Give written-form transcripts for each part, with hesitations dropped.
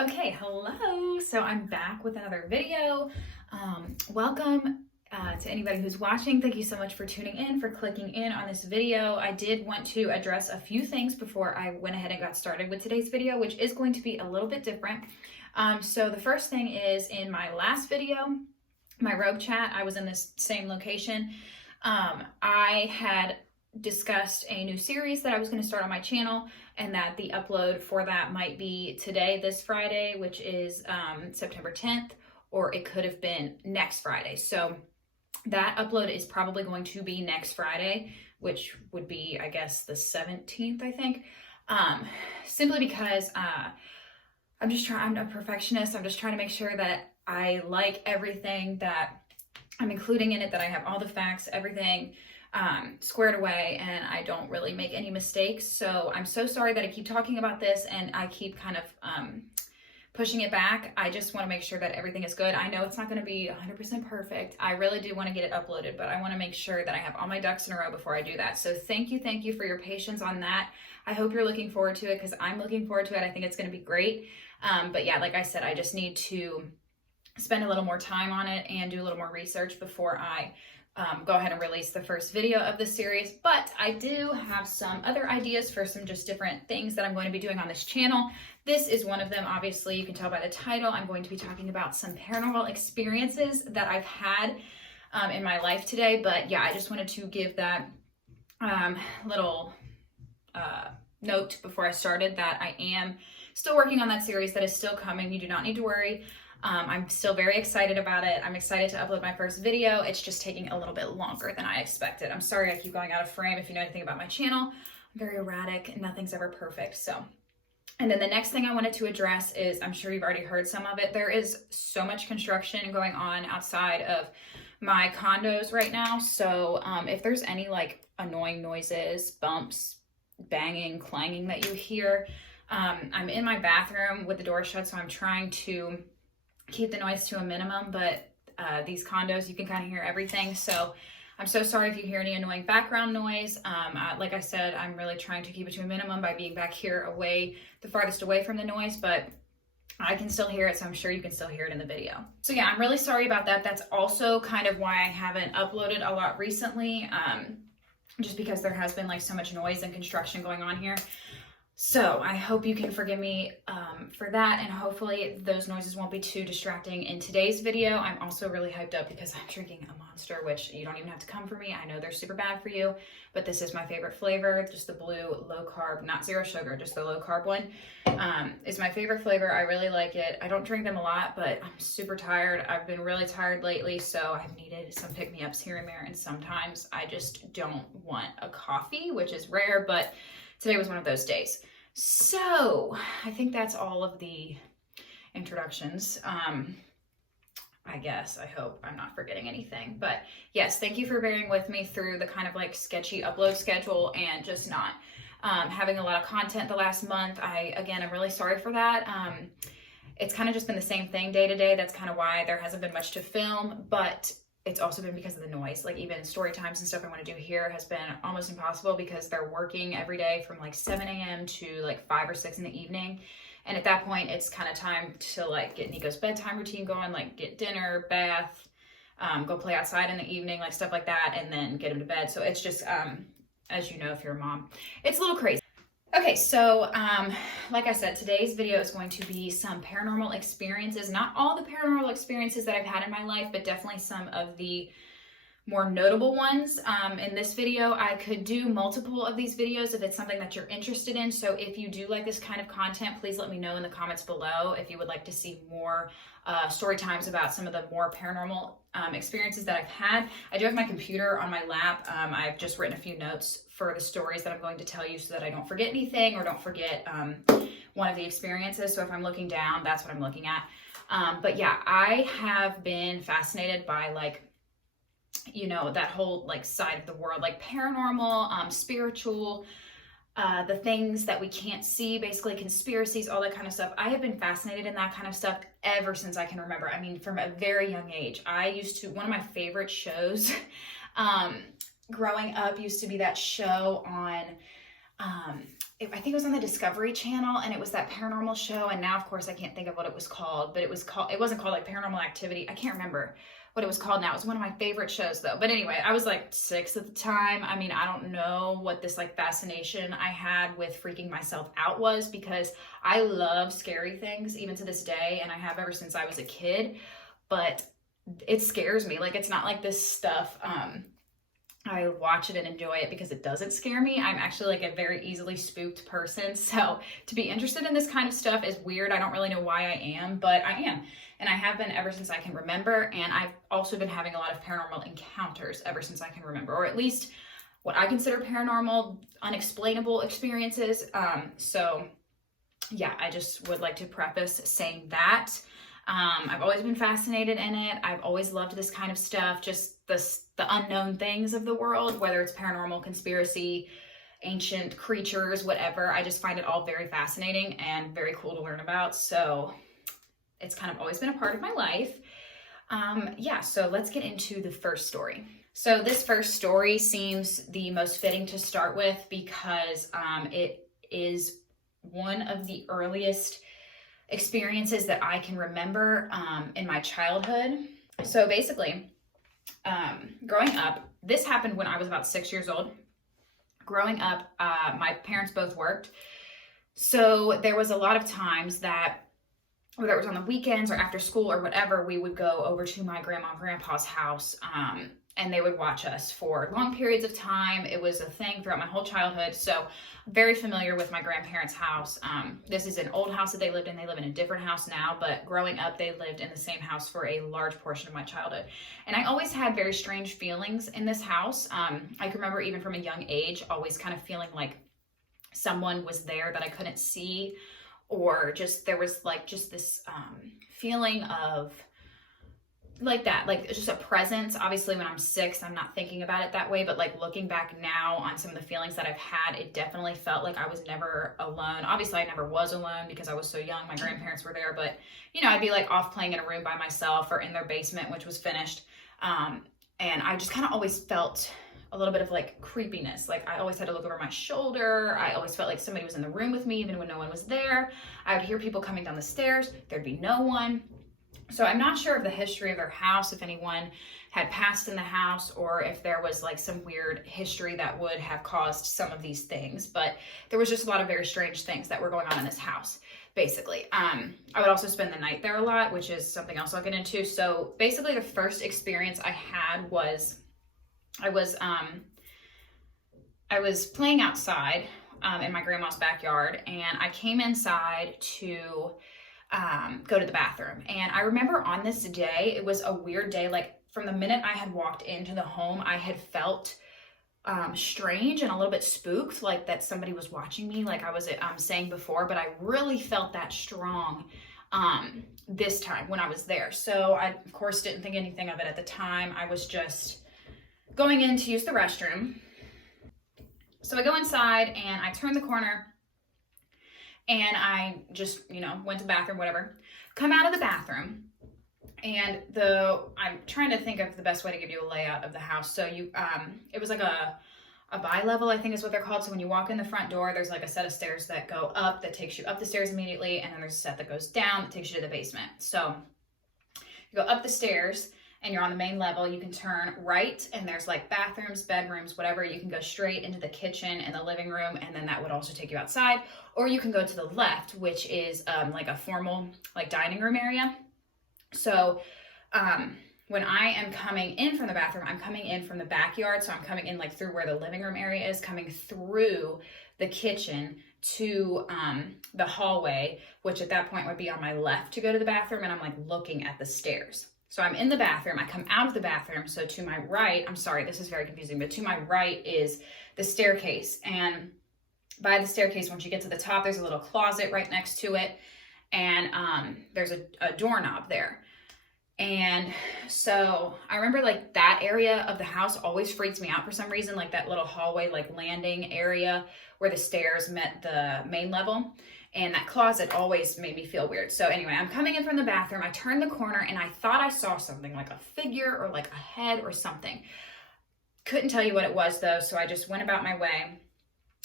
Okay, hello. So I'm back with another video. Welcome to anybody who's watching. Thank you so much for tuning in, for clicking in on this video. I did want to address a few things before I went ahead and got started with today's video, which is going to be a little bit different. So the first thing is, in my last video, my rogue chat, I was in this same location. I had discussed a new series that I was going to start on my channel, and that the upload for that might be today, this Friday, which is September 10th, or it could have been next Friday. So that upload is probably going to be next Friday, which would be, I guess, the 17th, I think. Simply because I'm a perfectionist. I'm just trying to make sure that I like everything that I'm including in it, that I have all the facts, everything squared away, and I don't really make any mistakes. So I'm so sorry that I keep talking about this and I keep kind of pushing it back. I just want to make sure that everything is good. I know it's not going to be 100% perfect. I really do want to get it uploaded, but I want to make sure that I have all my ducks in a row before I do that. So thank you for your patience on that. I hope you're looking forward to it, because I'm looking forward to it. I think it's going to be great. But yeah, like I said, I just need to spend a little more time on it and do a little more research before I go ahead and release the first video of the series. But I do have some other ideas for some just different things that I'm going to be doing on this channel. This is one of them. Obviously, you can tell by the title. I'm going to be talking about some paranormal experiences that I've had in my life today. But yeah, I just wanted to give that little note before I started, that I am still working on that series. That is still coming. You do not need to worry. I'm still very excited about it. I'm excited to upload my first video. It's just taking a little bit longer than I expected. I'm sorry I keep going out of frame. If you know anything about my channel, I'm very erratic and nothing's ever perfect. And then the next thing I wanted to address is, I'm sure you've already heard some of it. There is so much construction going on outside of my condos right now. So if there's any like annoying noises, bumps, banging, clanging that you hear, I'm in my bathroom with the door shut, so I'm trying to keep the noise to a minimum, but these condos, you can kind of hear everything. So I'm so sorry if you hear any annoying background noise. Like I said, I'm really trying to keep it to a minimum by being back here away, the farthest away from the noise, but I can still hear it, so I'm sure you can still hear it in the video. So yeah, I'm really sorry about that. That's also kind of why I haven't uploaded a lot recently, just because there has been like so much noise and construction going on here. So I hope you can forgive me for that, and hopefully those noises won't be too distracting in today's video. I'm also really hyped up because I'm drinking a Monster, which you don't even have to come for me. I know they're super bad for you, but this is my favorite flavor. Just the blue, low carb, not zero sugar, just the low carb one is my favorite flavor. I really like it. I don't drink them a lot, but I'm super tired. I've been really tired lately, so I've needed some pick-me-ups here and there, and sometimes I just don't want a coffee, which is rare, but today was one of those days. So I think that's all of the introductions. I guess, I hope I'm not forgetting anything, but yes, thank you for bearing with me through the kind of like sketchy upload schedule and just not having a lot of content the last month. Again, I'm really sorry for that. It's kind of just been the same thing day to day. That's kind of why there hasn't been much to film, but it's also been because of the noise. Like even story times and stuff I want to do here has been almost impossible because they're working every day from like 7 a.m. to like 5 or 6 in the evening. And at that point, it's kind of time to like get Nico's bedtime routine going, like get dinner, bath, go play outside in the evening, like stuff like that, and then get him to bed. So it's just, as you know, if you're a mom, it's a little crazy. Okay, so like I said, today's video is going to be some paranormal experiences. Not all the paranormal experiences that I've had in my life, but definitely some of the more notable ones. In this video, I could do multiple of these videos if it's something that you're interested in. So if you do like this kind of content, please let me know in the comments below if you would like to see more story times about some of the more paranormal experiences that I've had. I do have my computer on my lap. I've just written a few notes for the stories that I'm going to tell you so that I don't forget anything or don't forget one of the experiences. So if I'm looking down, that's what I'm looking at. But yeah, I have been fascinated by like, you know, that whole like side of the world, like paranormal, spiritual, the things that we can't see, basically conspiracies, all that kind of stuff. I have been fascinated in that kind of stuff ever since I can remember. I mean, from a very young age. One of my favorite shows growing up used to be that show on I think it was on the Discovery Channel, and it was that paranormal show. And now, of course, I can't think of what it was called, but it wasn't called like Paranormal Activity. I can't remember what it was called now. It was one of my favorite shows though. But anyway, I was like 6 at the time. I mean, I don't know what this like fascination I had with freaking myself out was, because I love scary things even to this day, and I have ever since I was a kid, but it scares me. Like, it's not like this stuff, I watch it and enjoy it because it doesn't scare me. I'm actually like a very easily spooked person. So to be interested in this kind of stuff is weird. I don't really know why I am, but I am. And I have been ever since I can remember. And I've also been having a lot of paranormal encounters ever since I can remember, or at least what I consider paranormal, unexplainable experiences. So yeah, I just would like to preface saying that. I've always been fascinated in it. I've always loved this kind of stuff, just the unknown things of the world, whether it's paranormal, conspiracy, ancient creatures, whatever. I just find it all very fascinating and very cool to learn about. So it's kind of always been a part of my life. Yeah, so let's get into the first story. So this first story seems the most fitting to start with because it is one of the earliest experiences that I can remember in my childhood. So basically, growing up, this happened when I was about 6 years old. Growing up, my parents both worked. So there was a lot of times that, whether it was on the weekends or after school or whatever, we would go over to my grandma and grandpa's house, and they would watch us for long periods of time. It was a thing throughout my whole childhood. So very familiar with my grandparents' house. This is an old house that they lived in. They live in a different house now, but growing up, they lived in the same house for a large portion of my childhood. And I always had very strange feelings in this house. I can remember even from a young age, always kind of feeling like someone was there that I couldn't see, or just there was like just this feeling of like that, like just a presence. Obviously when I'm 6, I'm not thinking about it that way, but like looking back now on some of the feelings that I've had, it definitely felt like I was never alone. Obviously I never was alone because I was so young. My grandparents were there, but you know, I'd be like off playing in a room by myself or in their basement, which was finished. And I just kind of always felt a little bit of like creepiness. Like I always had to look over my shoulder. I always felt like somebody was in the room with me, even when no one was there. I would hear people coming down the stairs. There'd be no one. So I'm not sure of the history of their house, if anyone had passed in the house, or if there was like some weird history that would have caused some of these things. But there was just a lot of very strange things that were going on in this house, basically. I would also spend the night there a lot, which is something else I'll get into. So basically the first experience I had was I was playing outside in my grandma's backyard, and I came inside to go to the bathroom. And I remember on this day, it was a weird day. Like from the minute I had walked into the home, I had felt strange and a little bit spooked, like that somebody was watching me, like I was saying before, but I really felt that strong this time when I was there. So I, of course, didn't think anything of it at the time. I was just going in to use the restroom. So I go inside and I turn the corner and I just, you know, went to the bathroom, whatever. Come out of the bathroom, and I'm trying to think of the best way to give you a layout of the house. So it was like a bi-level, I think is what they're called. So when you walk in the front door, there's like a set of stairs that go up, that takes you up the stairs immediately, and then there's a set that goes down that takes you to the basement. So you go up the stairs, and you're on the main level. You can turn right, and there's like bathrooms, bedrooms, whatever. You can go straight into the kitchen and the living room, and then that would also take you outside. Or you can go to the left, which is like a formal like dining room area. So when I am coming in from the bathroom, I'm coming in from the backyard. So I'm coming in like through where the living room area is, coming through the kitchen to the hallway, which at that point would be on my left to go to the bathroom, and I'm like looking at the stairs. So I'm in the bathroom, I come out of the bathroom, so to my right, I'm sorry, this is very confusing, but to my right is the staircase. And by the staircase, once you get to the top, there's a little closet right next to it, and there's a doorknob there. And so I remember like that area of the house always freaks me out for some reason, like that little hallway, like landing area where the stairs met the main level. And that closet always made me feel weird. So anyway, I'm coming in from the bathroom. I turned the corner and I thought I saw something like a figure or like a head or something. Couldn't tell you what it was though. So I just went about my way.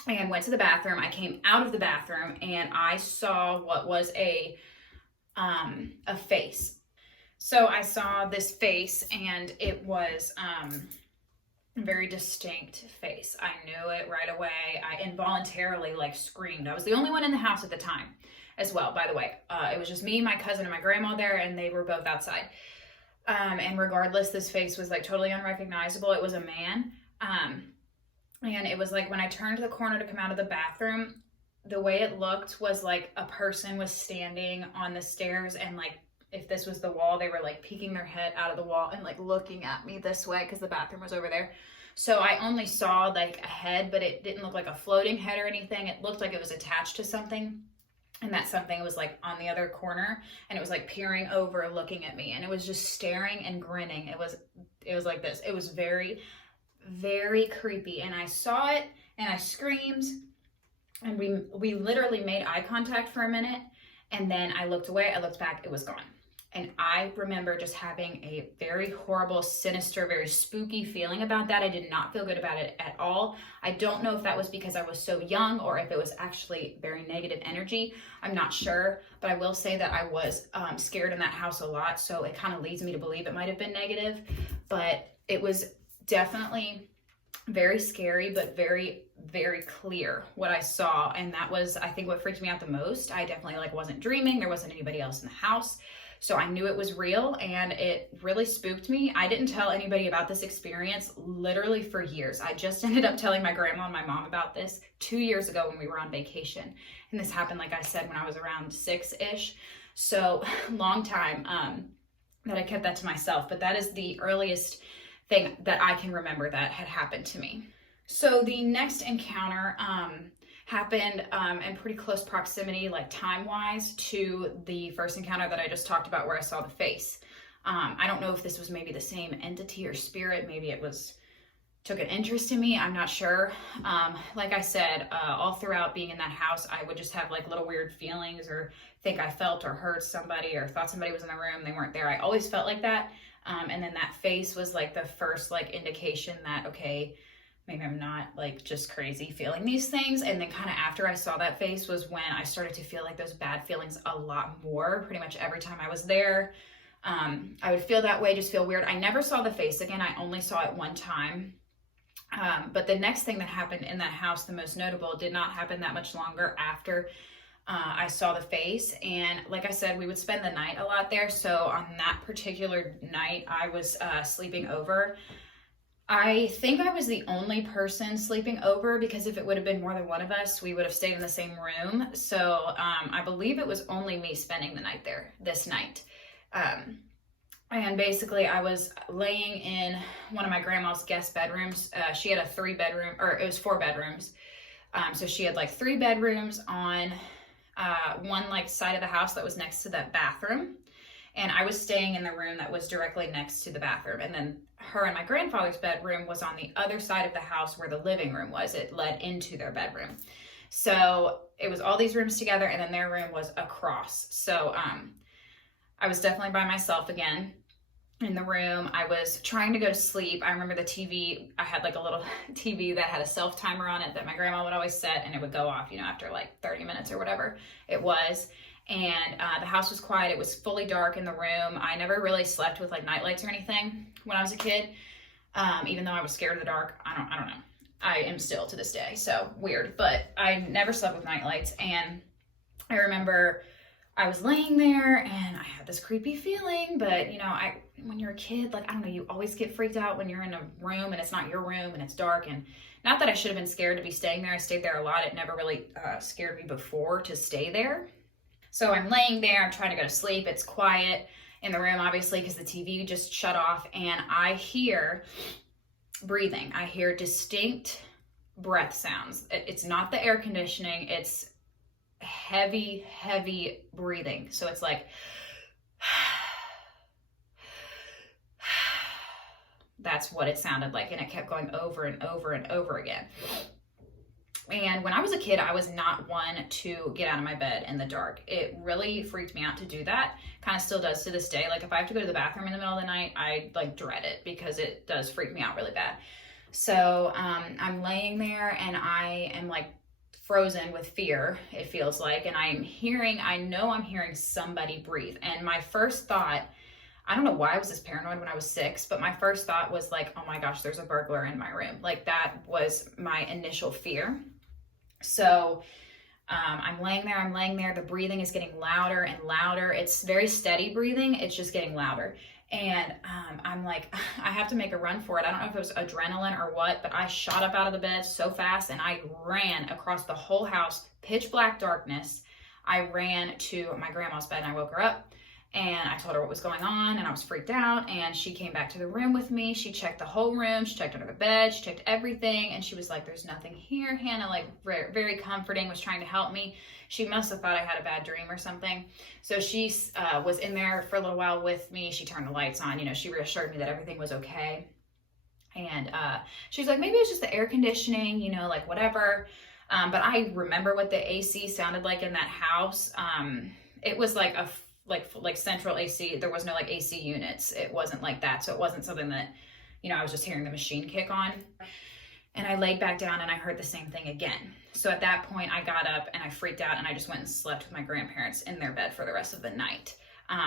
and went to the bathroom. I came out of the bathroom and I saw what was a face. So I saw this face, and it was a very distinct face. I knew it right away. I involuntarily like screamed. I was the only one in the house at the time as well, by the way. It was just me, my cousin, and my grandma there, and they were both outside. And regardless, this face was like totally unrecognizable. It was a man. And it was like when I turned the corner to come out of the bathroom, the way it looked was like a person was standing on the stairs, and like if this was the wall, they were like peeking their head out of the wall and like looking at me this way because the bathroom was over there. So I only saw like a head, but it didn't look like a floating head or anything. It looked like it was attached to something, and that something was like on the other corner, and it was like peering over, looking at me, and it was just staring and grinning. It was like this. It was very, very creepy, and I saw it and I screamed, and we literally made eye contact for a minute, and then I looked away, I looked back, it was gone. And I remember just having a very horrible, sinister, very spooky feeling about that. I did not feel good about it at all. I don't know if that was because I was so young or if it was actually very negative energy. I'm not sure, but I will say that I was scared in that house a lot. So it kind of leads me to believe it might have been negative, but it was definitely very scary, but very, very clear what I saw. And that was, I think, what freaked me out the most. I definitely like wasn't dreaming. There wasn't anybody else in the house. So I knew it was real, and it really spooked me. I didn't tell anybody about this experience literally for years. I just ended up telling my grandma and my mom about this 2 years ago when we were on vacation. And this happened, like I said, when I was around 6-ish. So long time that I kept that to myself. But that is the earliest thing that I can remember that had happened to me. So the next encounter happened in pretty close proximity, like time-wise, to the first encounter that I just talked about where I saw the face. I don't know if this was maybe the same entity or spirit. Maybe it took an interest in me. I'm not sure. Like I said, all throughout being in that house, I would just have like little weird feelings, or think I felt or heard somebody or thought somebody was in the room. They weren't there. I always felt like that. And then that face was like the first like indication that, okay, maybe I'm not like just crazy feeling these things. And then kind of after I saw that face was when I started to feel like those bad feelings a lot more. Pretty much every time I was there, I would feel that way, just feel weird. I never saw the face again. I only saw it one time. But the next thing that happened in that house, the most notable, did not happen that much longer after I saw the face. And like I said, we would spend the night a lot there. So on that particular night, I was sleeping over. I think I was the only person sleeping over, because if it would have been more than one of us, we would have stayed in the same room. So I believe it was only me spending the night there this night. And basically I was laying in one of my grandma's guest bedrooms. She had a 3-bedroom, or it was 4 bedrooms. So she had like 3 bedrooms on one like side of the house that was next to that bathroom. And I was staying in the room that was directly next to the bathroom. And then her and my grandfather's bedroom was on the other side of the house where the living room was. It led into their bedroom. So it was all these rooms together, and then their room was across. So I was definitely by myself again in the room. I was trying to go to sleep. I remember the TV, I had like a little TV that had a self timer on it that my grandma would always set, and it would go off, after like 30 minutes or whatever it was. And the house was quiet. It was fully dark in the room. I never really slept with like night lights or anything when I was a kid, even though I was scared of the dark. I don't know. I am still to this day, so weird. But I never slept with night lights. And I remember I was laying there and I had this creepy feeling. But when you're a kid, like, I don't know, you always get freaked out when you're in a room and it's not your room and it's dark. And not that I should have been scared to be staying there. I stayed there a lot. It never really scared me before to stay there. So I'm laying there, I'm trying to go to sleep. It's quiet in the room, obviously, because the TV just shut off, and I hear breathing. I hear distinct breath sounds. It's not the air conditioning, it's heavy, heavy breathing. So it's like, that's what it sounded like, and it kept going over and over and over again. And when I was a kid, I was not one to get out of my bed in the dark. It really freaked me out to do that. Kind of still does to this day. Like if I have to go to the bathroom in the middle of the night, I like dread it because it does freak me out really bad. So I'm laying there and I am like frozen with fear, it feels like, and I know I'm hearing somebody breathe. And my first thought, I don't know why I was this paranoid when I was 6, but my first thought was like, oh my gosh, there's a burglar in my room. Like that was my initial fear. So I'm laying there, the breathing is getting louder and louder. It's very steady breathing, it's just getting louder. And I'm like, I have to make a run for it. I don't know if it was adrenaline or what, but I shot up out of the bed so fast and I ran across the whole house, pitch black darkness. I ran to my grandma's bed and I woke her up and I told her what was going on and I was freaked out, and she came back to the room with me. She checked the whole room, she checked under the bed, she checked everything, and she was like, there's nothing here. Hannah, like very, very comforting, was trying to help me. She must have thought I had a bad dream or something. So she was in there for a little while with me. She turned the lights on, she reassured me that everything was okay. And she was like, maybe it's just the air conditioning, like whatever. But I remember what the AC sounded like in that house. It was like like central AC. There was no like AC units. It wasn't like that. So it wasn't something that, I was just hearing the machine kick on. And I laid back down and I heard the same thing again. So at that point I got up and I freaked out and I just went and slept with my grandparents in their bed for the rest of the night.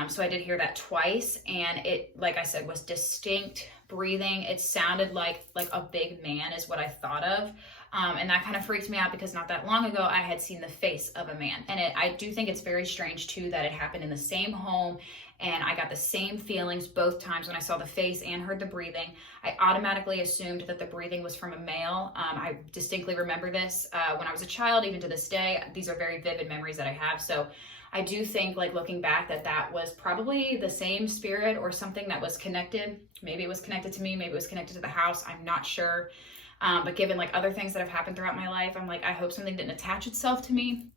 So I did hear that twice, and it, like I said, was distinct breathing. It sounded like a big man is what I thought of. And that kind of freaked me out because not that long ago I had seen the face of a man. And I do think it's very strange too that it happened in the same home and I got the same feelings both times when I saw the face and heard the breathing. I automatically assumed that the breathing was from a male. I distinctly remember this when I was a child, even to this day. These are very vivid memories that I have. So I do think, like looking back, that was probably the same spirit or something that was connected. Maybe it was connected to me, maybe it was connected to the house. I'm not sure. But given like other things that have happened throughout my life, I'm like, I hope something didn't attach itself to me.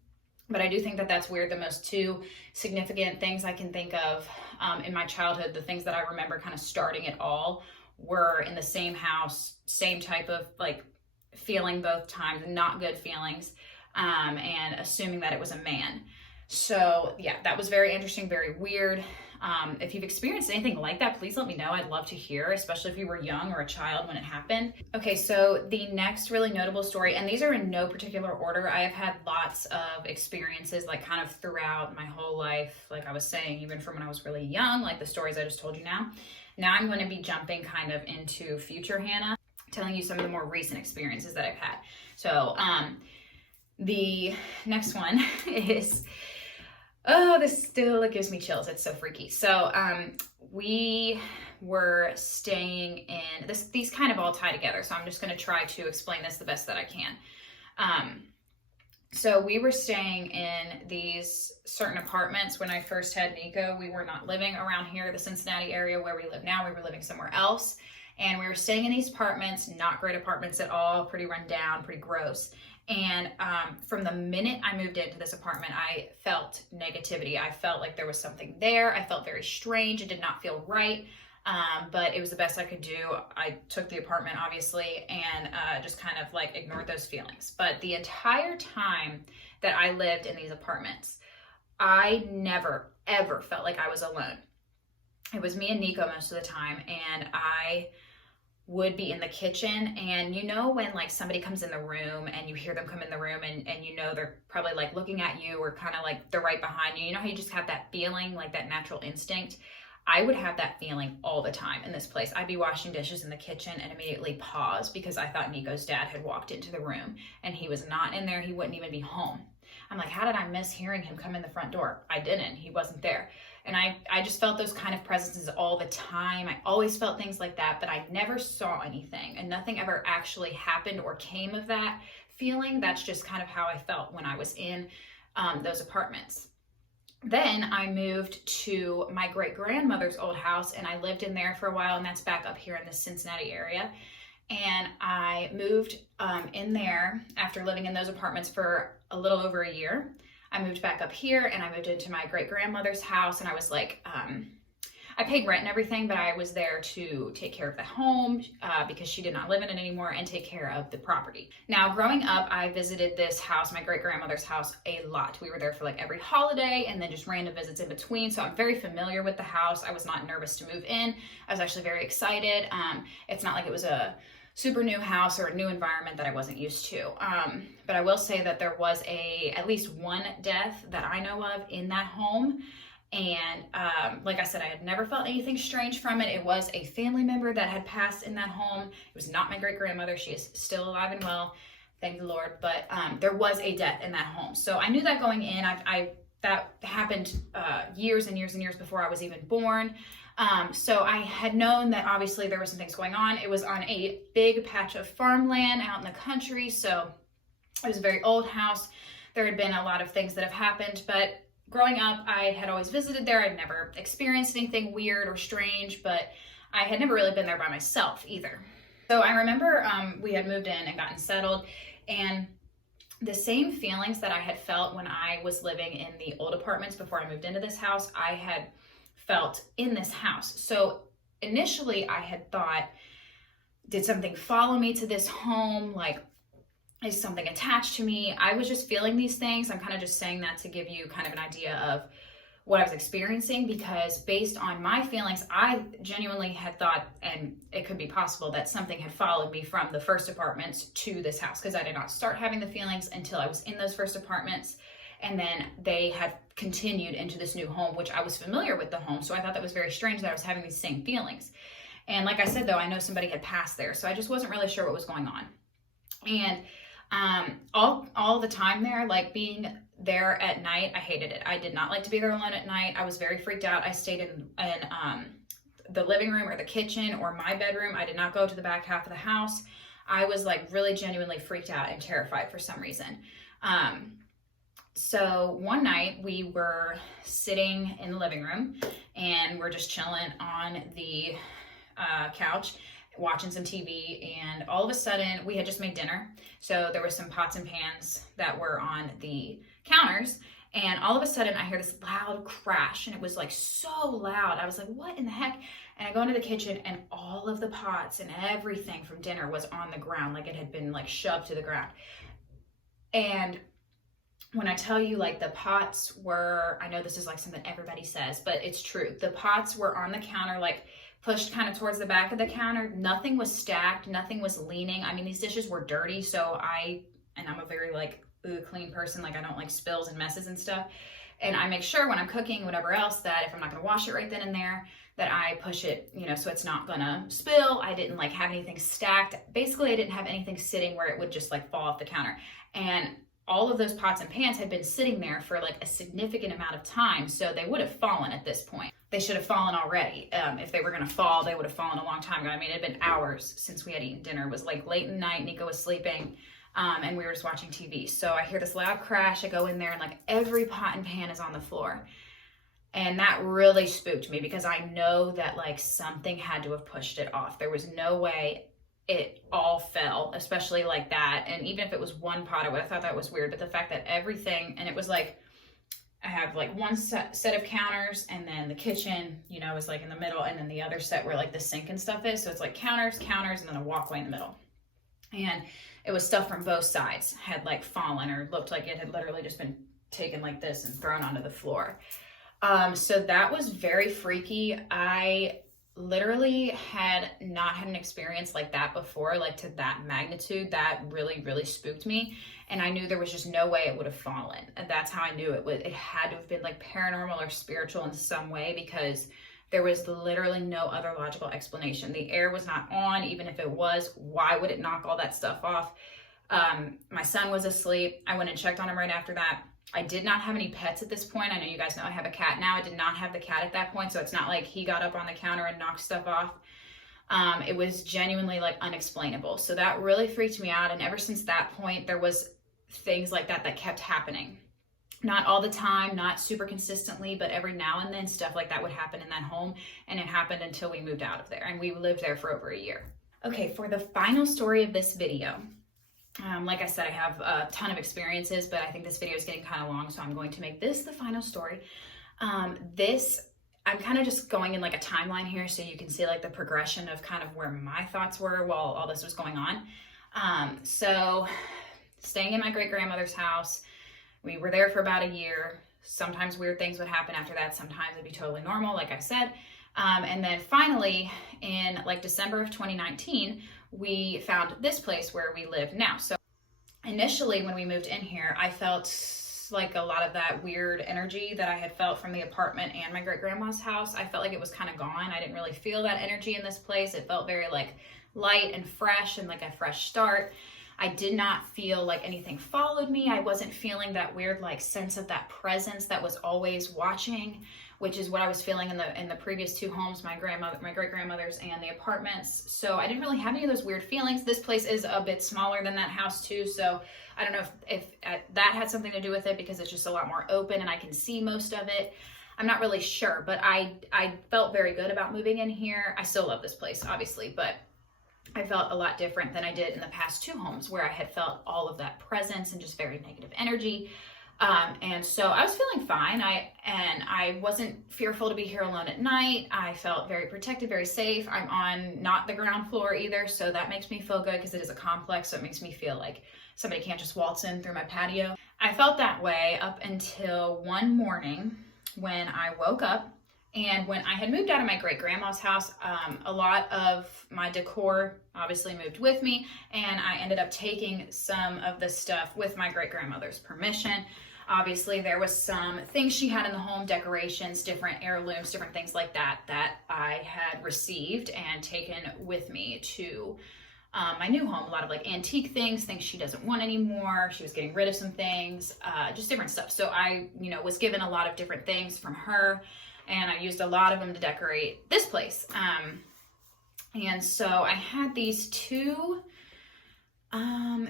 But I do think that that's weird. The most two significant things I can think of in my childhood, the things that I remember kind of starting it all, were in the same house, same type of like feeling both times, not good feelings, and assuming that it was a man. So yeah, that was very interesting, very weird. If you've experienced anything like that, please let me know. I'd love to hear, especially if you were young or a child when it happened. Okay, so the next really notable story, and these are in no particular order. I have had lots of experiences like kind of throughout my whole life, like I was saying, even from when I was really young, like the stories I just told you now. Now I'm going to be jumping kind of into future Hannah, telling you some of the more recent experiences that I've had. So the next one is... oh, this still, it gives me chills. It's so freaky. So we were staying in, these kind of all tie together. So I'm just going to try to explain this the best that I can. So we were staying in these certain apartments when I first had Nico. We were not living around here, the Cincinnati area where we live now. We were living somewhere else. And we were staying in these apartments, not great apartments at all, pretty run down, pretty gross. And from the minute I moved into this apartment, I felt negativity. I felt like there was something there. I felt very strange. It did not feel right, but it was the best I could do. I took the apartment, obviously, and just kind of like ignored those feelings. But the entire time that I lived in these apartments, I never, ever felt like I was alone. It was me and Nico most of the time, and I would be in the kitchen, and when like somebody comes in the room and you hear them come in the room and they're probably like looking at you or kind of like they're right behind you, how you just have that feeling, like that natural instinct. I would have that feeling all the time in this place. I'd be washing dishes in the kitchen and immediately pause because I thought Nico's dad had walked into the room and he was not in there. He wouldn't even be home. I'm like, how did I miss hearing him come in the front door? I didn't. He wasn't there. And I just felt those kind of presences all the time. I always felt things like that, but I never saw anything, and nothing ever actually happened or came of that feeling. That's just kind of how I felt when I was in those apartments. Then I moved to my great-grandmother's old house, and I lived in there for a while, and that's back up here in the Cincinnati area. And I moved in there after living in those apartments for a little over a year. I moved back up here and I moved into my great-grandmother's house, and I was like, I paid rent and everything, but I was there to take care of the home because she did not live in it anymore, and take care of the property. Now, growing up, I visited this house, my great-grandmother's house, a lot. We were there for like every holiday and then just random visits in between. So I'm very familiar with the house. I was not nervous to move in. I was actually very excited. It's not like it was a super new house or a new environment that I wasn't used to. But I will say that there was at least one death that I know of in that home. And like I said, I had never felt anything strange from it. It was a family member that had passed in that home. It was not my great-grandmother. She is still alive and well, thank the Lord. But there was a death in that home. So I knew that going in. That happened years and years and years before I was even born. So I had known that obviously there were some things going on. It was on a big patch of farmland out in the country. So it was a very old house. There had been a lot of things that have happened, but growing up, I had always visited there. I'd never experienced anything weird or strange, but I had never really been there by myself either. So I remember we had moved in and gotten settled, and the same feelings that I had felt when I was living in the old apartments before I moved into this house, I had felt in this house. So initially I had thought, did something follow me to this home? Like, is something attached to me? I was just feeling these things. I'm kind of just saying that to give you kind of an idea of what I was experiencing, because based on my feelings, I genuinely had thought, and it could be possible, that something had followed me from the first apartments to this house, because I did not start having the feelings until I was in those first apartments. And then they had continued into this new home, which I was familiar with the home. So I thought that was very strange that I was having these same feelings. And like I said, though, I know somebody had passed there. So I just wasn't really sure what was going on. And all the time there, like being there at night, I hated it. I did not like to be there alone at night. I was very freaked out. I stayed in the living room or the kitchen or my bedroom. I did not go to the back half of the house. I was like really genuinely freaked out and terrified for some reason. So one night we were sitting in the living room and we're just chilling on the couch, watching some TV, and all of a sudden we had just made dinner. So there were some pots and pans that were on the counters, and all of a sudden I hear this loud crash, and it was like so loud. I was like, what in the heck? And I go into the kitchen, and all of the pots and everything from dinner was on the ground, like it had been like shoved to the ground. And when I tell you, like, the pots were, I know this is like something everybody says, but it's true. The pots were on the counter, like pushed kind of towards the back of the counter. Nothing was stacked. Nothing was leaning. I mean, these dishes were dirty. So I'm a very like clean person. Like, I don't like spills and messes and stuff. And I make sure when I'm cooking, whatever else, that if I'm not going to wash it right then and there, that I push it, so it's not going to spill. I didn't like have anything stacked. Basically, I didn't have anything sitting where it would just like fall off the counter. And all of those pots and pans had been sitting there for like a significant amount of time. So they would have fallen at this point. They should have fallen already. If they were going to fall, they would have fallen a long time ago. I mean, it had been hours since we had eaten dinner. It was like late in the night. Nico was sleeping, and we were just watching TV. So I hear this loud crash. I go in there, and like every pot and pan is on the floor. And that really spooked me, because I know that like something had to have pushed it off. There was no way it all fell, especially like that. And even if it was one pot, I would have thought that was weird. But the fact that everything, and it was like, I have like one set of counters, and then the kitchen, is like in the middle, and then the other set where like the sink and stuff is. So it's like counters, and then a walkway in the middle. And it was stuff from both sides had like fallen, or looked like it had literally just been taken like this and thrown onto the floor. So that was very freaky. I literally had not had an experience like that before, like to that magnitude. That really, really spooked me. And I knew there was just no way it would have fallen. And that's how I knew it had to have been like paranormal or spiritual in some way, because there was literally no other logical explanation. The air was not on. Even if it was, why would it knock all that stuff off? My son was asleep. I went and checked on him right after that. I did not have any pets at this point. I know you guys know I have a cat now. I did not have the cat at that point, so it's not like he got up on the counter and knocked stuff off. It was genuinely like unexplainable. So that really freaked me out. And ever since that point, there was things like that kept happening. Not all the time, not super consistently, but every now and then stuff like that would happen in that home. And it happened until we moved out of there. And we lived there for over a year. Okay, for the final story of this video, like I said, I have a ton of experiences, but I think this video is getting kind of long, so I'm going to make this the final story. I'm kind of just going in like a timeline here, so you can see like the progression of kind of where my thoughts were while all this was going on. So staying in my great-grandmother's house, we were there for about a year. Sometimes weird things would happen after that. Sometimes it'd be totally normal, like I said. And then finally, in like December of 2019, we found this place where we live now. So initially when we moved in here, I felt like a lot of that weird energy that I had felt from the apartment and my great-grandma's house. I felt like it was kind of gone. I didn't really feel that energy in this place. It felt very like light and fresh and like a fresh start. I did not feel like anything followed me. I wasn't feeling that weird like sense of that presence that was always watching, which is what I was feeling in the previous two homes, my great-grandmother's and the apartments. So I didn't really have any of those weird feelings. This place is a bit smaller than that house too, so I don't know if that had something to do with it, because it's just a lot more open and I can see most of it. I'm not really sure, but I felt very good about moving in here. I still love this place, obviously, but I felt a lot different than I did in the past two homes where I had felt all of that presence and just very negative energy. And so I was feeling fine. I wasn't fearful to be here alone at night. I felt very protected, very safe. I'm on not the ground floor either, so that makes me feel good because it is a complex, so it makes me feel like somebody can't just waltz in through my patio. I felt that way up until one morning when I woke up. And when I had moved out of my great-grandma's house, a lot of my decor obviously moved with me, and I ended up taking some of the stuff with my great-grandmother's permission. Obviously, there was some things she had in the home, decorations, different heirlooms, different things like that, that I had received and taken with me to my new home. A lot of like antique things she doesn't want anymore. She was getting rid of some things, just different stuff. So I, was given a lot of different things from her, and I used a lot of them to decorate this place. And so I had these two,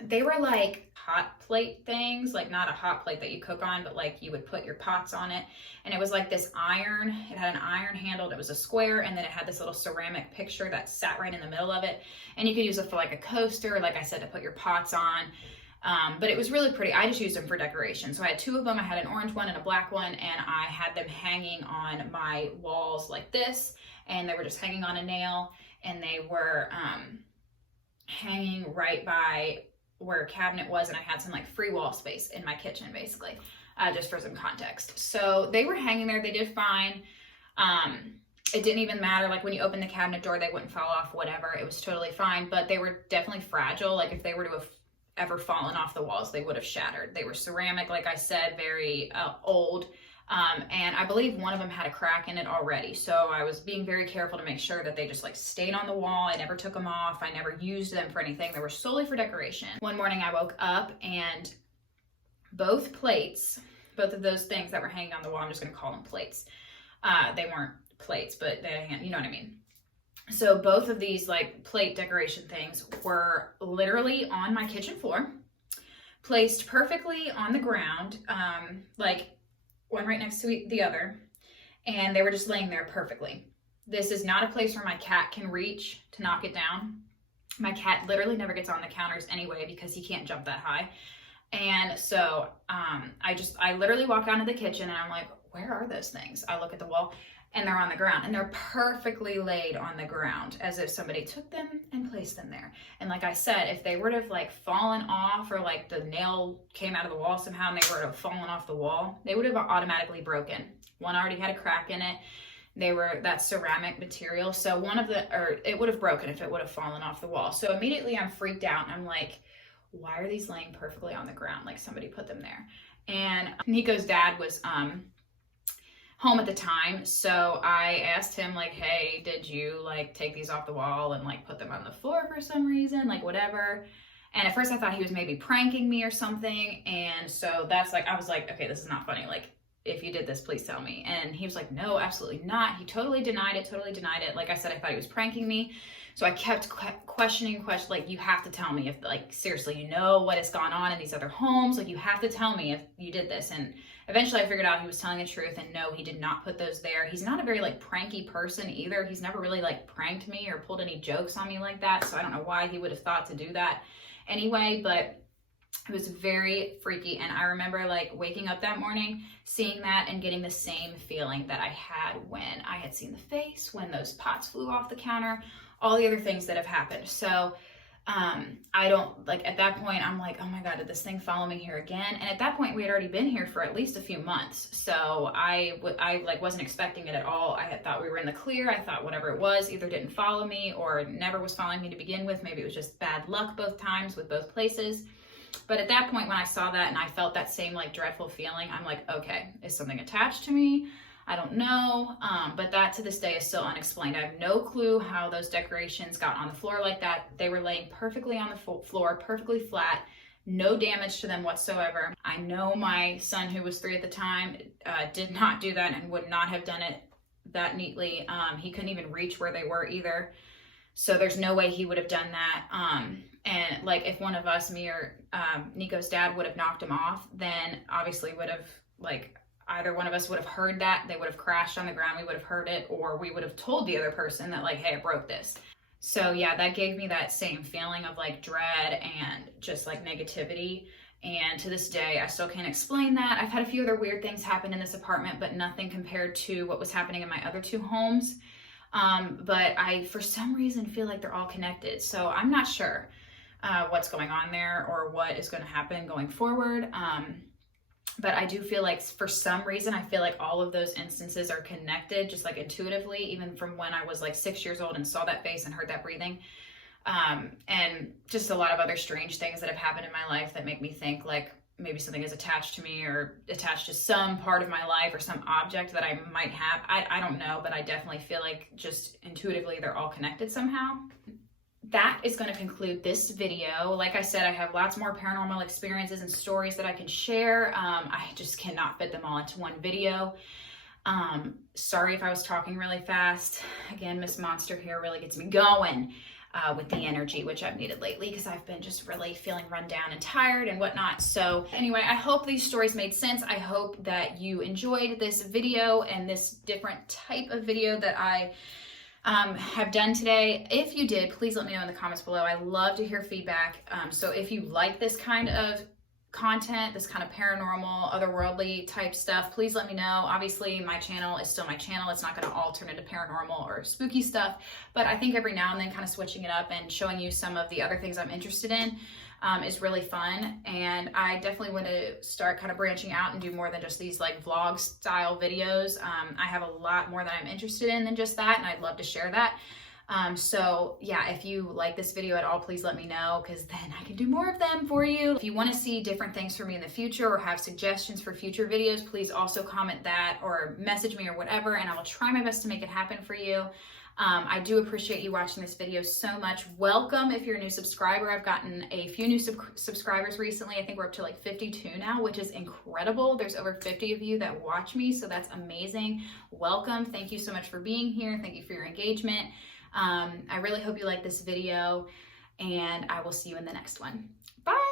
they were like hot plate things, like not a hot plate that you cook on, but like you would put your pots on it. And it was like this iron, it had an iron handle, it was a square, and then it had this little ceramic picture that sat right in the middle of it. And you could use it for like a coaster, like I said, to put your pots on. But it was really pretty. I just used them for decoration. So I had two of them. I had an orange one and a black one, and I had them hanging on my walls like this, and they were just hanging on a nail, and they were hanging right by where a cabinet was, and I had some like free wall space in my kitchen, basically, just for some context. So they were hanging there. They did fine. It didn't even matter, like when you open the cabinet door, they wouldn't fall off, whatever. It was totally fine, but they were definitely fragile. Like if they were to have ever fallen off the walls, they would have shattered. They were ceramic, like I said, very old. And I believe one of them had a crack in it already. So I was being very careful to make sure that they just like stayed on the wall. I never took them off. I never used them for anything. They were solely for decoration. One morning I woke up and both of those things that were hanging on the wall, I'm just going to call them plates. They weren't plates, but you know what I mean? So both of these like plate decoration things were literally on my kitchen floor, placed perfectly on the ground, like one right next to the other, and they were just laying there perfectly. This is not a place where my cat can reach to knock it down. My cat literally never gets on the counters anyway because he can't jump that high. And so I literally walk out into the kitchen and I'm like, where are those things? I look at the wall and they're on the ground, and they're perfectly laid on the ground as if somebody took them and placed them there. And like I said, if they were to have like fallen off, or like the nail came out of the wall somehow and they were to have fallen off the wall, they would have automatically broken. One already had a crack in it. They were that ceramic material. So it would have broken if it would have fallen off the wall. So immediately I'm freaked out and I'm like, why are these laying perfectly on the ground? Like somebody put them there. And Nico's dad was, home at the time, so I asked him like, hey, did you like take these off the wall and like put them on the floor for some reason, like whatever? And at first I thought he was maybe pranking me or something, and so that's like, I was like, okay, this is not funny, like if you did this, please tell me. And he was like, no, absolutely not. He totally denied it. Like I said, I thought he was pranking me. So I kept questioning, like, you have to tell me if, like, seriously, you know what has gone on in these other homes. Like, you have to tell me if you did this. And eventually I figured out he was telling the truth, and no, he did not put those there. He's not a very, like, pranky person either. He's never really, like, pranked me or pulled any jokes on me like that. So I don't know why he would have thought to do that anyway, but it was very freaky. And I remember like waking up that morning, seeing that and getting the same feeling that I had when I had seen the face, when those pots flew off the counter, all the other things that have happened. So I don't, like, at that point, I'm like, oh my God, did this thing follow me here again? And at that point, we had already been here for at least a few months. So I like wasn't expecting it at all. I had thought we were in the clear. I thought whatever it was either didn't follow me or never was following me to begin with. Maybe it was just bad luck both times with both places. But at that point, when I saw that and I felt that same like dreadful feeling, I'm like, okay, is something attached to me? I don't know, but that to this day is still unexplained. I have no clue how those decorations got on the floor like that. They were laying perfectly on the floor, perfectly flat, no damage to them whatsoever. I know my son, who was 3 at the time, did not do that and would not have done it that neatly. He couldn't even reach where they were either. So there's no way he would have done that. And like if one of us, me or Nico's dad, would have knocked him off, then obviously would have, like, either one of us would have heard that, they would have crashed on the ground, we would have heard it, or we would have told the other person that, like, hey, I broke this. So yeah, that gave me that same feeling of like dread and just like negativity. And to this day, I still can't explain that. I've had a few other weird things happen in this apartment, but nothing compared to what was happening in my other 2 homes. But I, for some reason, feel like they're all connected. So I'm not sure what's going on there or what is going to happen going forward. But I do feel like for some reason, I feel like all of those instances are connected, just like intuitively, even from when I was like 6 years old and saw that face and heard that breathing. And just a lot of other strange things that have happened in my life that make me think like maybe something is attached to me or attached to some part of my life or some object that I might have. I don't know, but I definitely feel like just intuitively they're all connected somehow. That is going to conclude this video. Like I said, I have lots more paranormal experiences and stories that I can share. I just cannot fit them all into one video. Sorry if I was talking really fast. Again, Miss Monster here really gets me going with the energy, which I've needed lately because I've been just really feeling run down and tired and whatnot. So anyway, I hope these stories made sense. I hope that you enjoyed this video and this different type of video that I have done today. If you did, please let me know in the comments below. I love to hear feedback. So if you like this kind of content, this kind of paranormal, otherworldly type stuff, please let me know. Obviously, my channel is still my channel. It's not going to all turn into paranormal or spooky stuff, but I think every now and then kind of switching it up and showing you some of the other things I'm interested in is really fun. And I definitely want to start kind of branching out and do more than just these like vlog style videos. I have a lot more that I'm interested in than just that, and I'd love to share that. So yeah, if you like this video at all, please let me know, because then I can do more of them for you. If you want to see different things from me in the future or have suggestions for future videos, please also comment that or message me or whatever, and I will try my best to make it happen for you. I do appreciate you watching this video so much. Welcome if you're a new subscriber. I've gotten a few new subscribers recently. I think we're up to like 52 now, which is incredible. There's over 50 of you that watch me, so that's amazing. Welcome. Thank you so much for being here. Thank you for your engagement. I really hope you like this video, and I will see you in the next one. Bye.